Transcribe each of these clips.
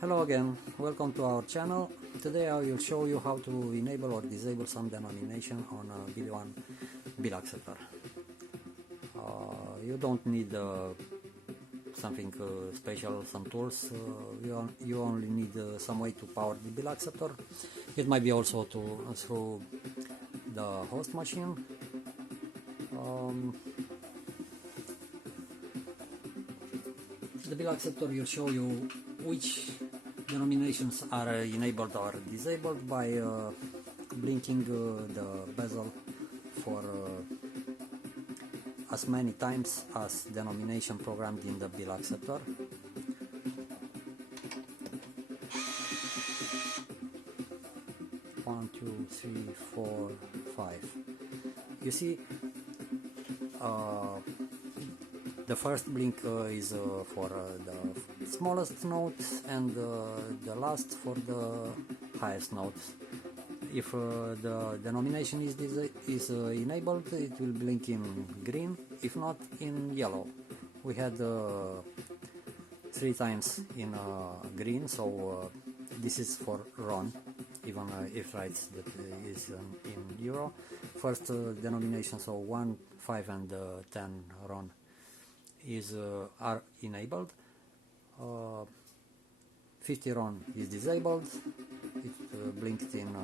Hello again, welcome to our channel. Today I will show you how to enable or disable some denomination on a Bill1 bill acceptor. You don't need something special, some tools. You only need some way to power the bill acceptor. It might be also through the host machine. The bill acceptor will show you which denominations are enabled or disabled by blinking the bezel for as many times as denomination programmed in the bill acceptor. One, two, three, four, five. You see, the first blink is for the smallest note, and the last for the highest note. If the denomination is enabled, it will blink in green, if not in yellow. We had 3 times in green, so this is for RON, even if writes that is in euro. First denomination, so 1, 5 and 10 RON are enabled. 50 RON is disabled, it blinked in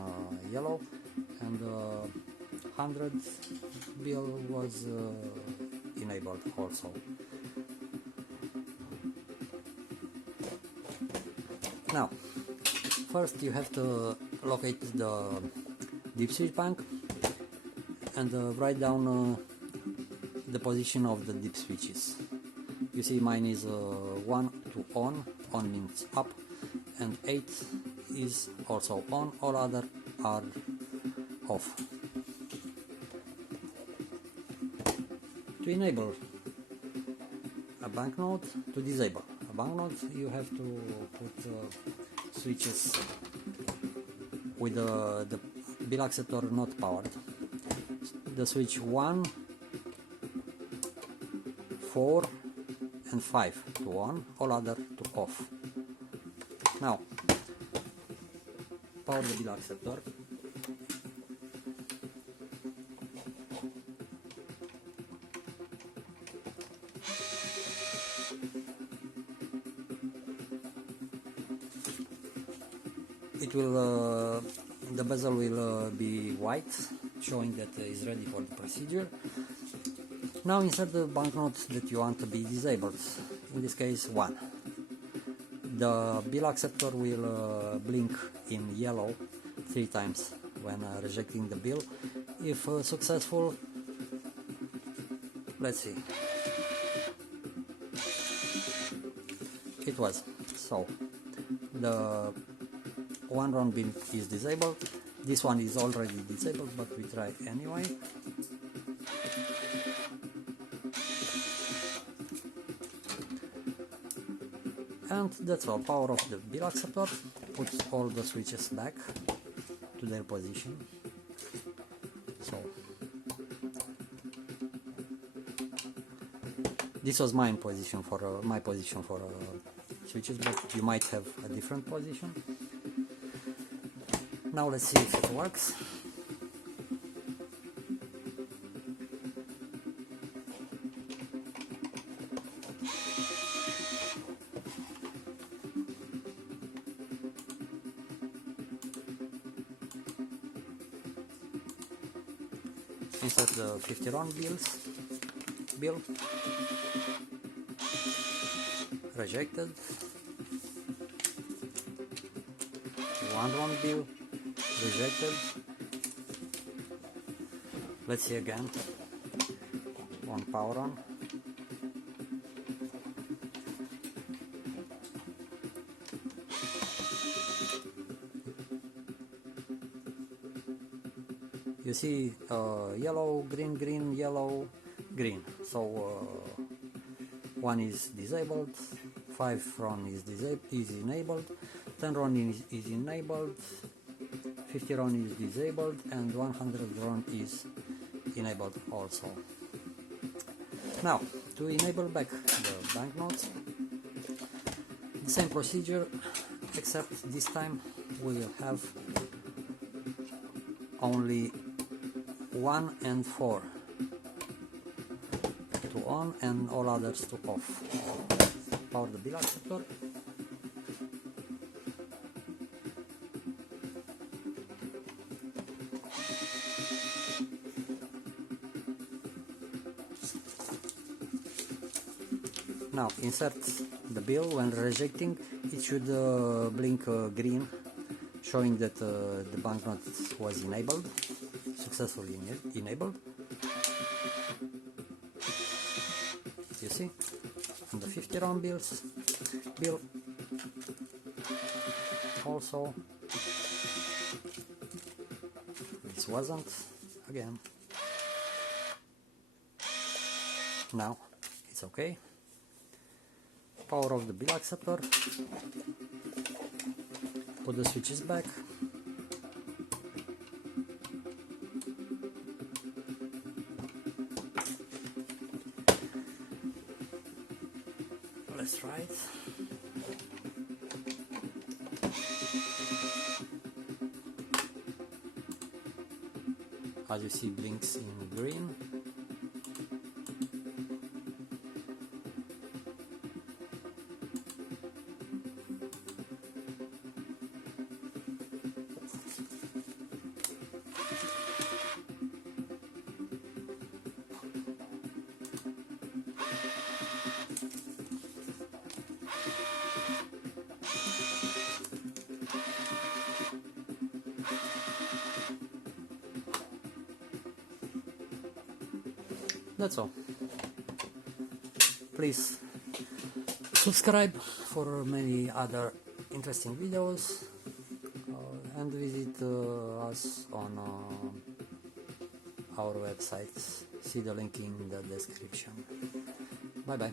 yellow, and 100 bill was enabled also. Now, first you have to locate the dip switch bank and write down the position of the dip switches. You see, mine is 1 to on means up, and 8 is also on, all other are off. To enable a banknote, to disable a banknote, you have to put switches with the bill acceptor not powered. The switch 1, 4 and 5 to on, all other to off. Now, power the bill acceptor. It will, the bezel will be white, showing that it is ready for the procedure. Now insert the banknote that you want to be disabled, in this case 1. The bill acceptor will blink in yellow 3 times when rejecting the bill. If successful, let's see, it was. So the 1 RON bill is disabled. This one is already disabled, but we try anyway. And that's all. Power off the bill acceptor, put all the switches back to their position. So this was my position for switches, but you might have a different position. Now let's see if it works. Insert the 50 RON bill, rejected. 1 RON bill, rejected. Let's see again. 1 power on. You see yellow, green, green, yellow, green. So 1 is disabled, 5 RON is enabled, 10 RON is enabled, 50 RON is disabled, and 100 RON is enabled also. Now, to enable back the banknotes, the same procedure except this time we will have only 1 and 4 to on and all others to off. Power the bill acceptor. Now insert the bill. When rejecting, it should blink green, showing that the banknote was enabled, successfully enabled. You see, on the 50 round bill also, this wasn't again. Now it's okay. Power off the bill acceptor, put the switches back, let's try it. As you see, blinks in green. That's all. Please subscribe for many other interesting videos and visit us on our website. See the link in the description. Bye bye.